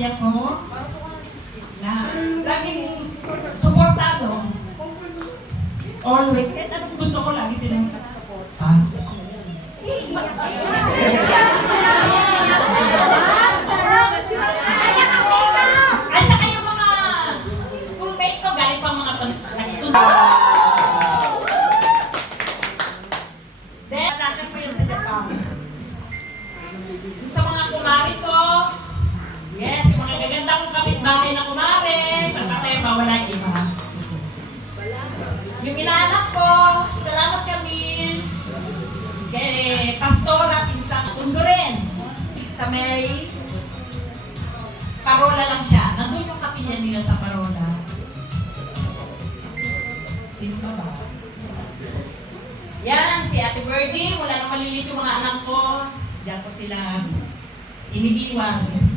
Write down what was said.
pamilya ko na laging suportado. Always. Kahit anong gusto ko, lagi silang support. At saka yung mga schoolmate ko, galing pang mga then, alakan mo yun sa Japan. Sa mga kumari ko, yes, yung mga gaganda kong kapitbahay na kumari, sa Katema, wala iba. Yung inaanak ko, salamat kami kay Pastora Pinsang Tundurin sa may Parola lang siya. Nandun yung kapilya nila sa Parola. Sino ba ba? Yan, si Ate Birdie. Wala nang malilit yung mga anak ko. Diyan ko sila iniiwan.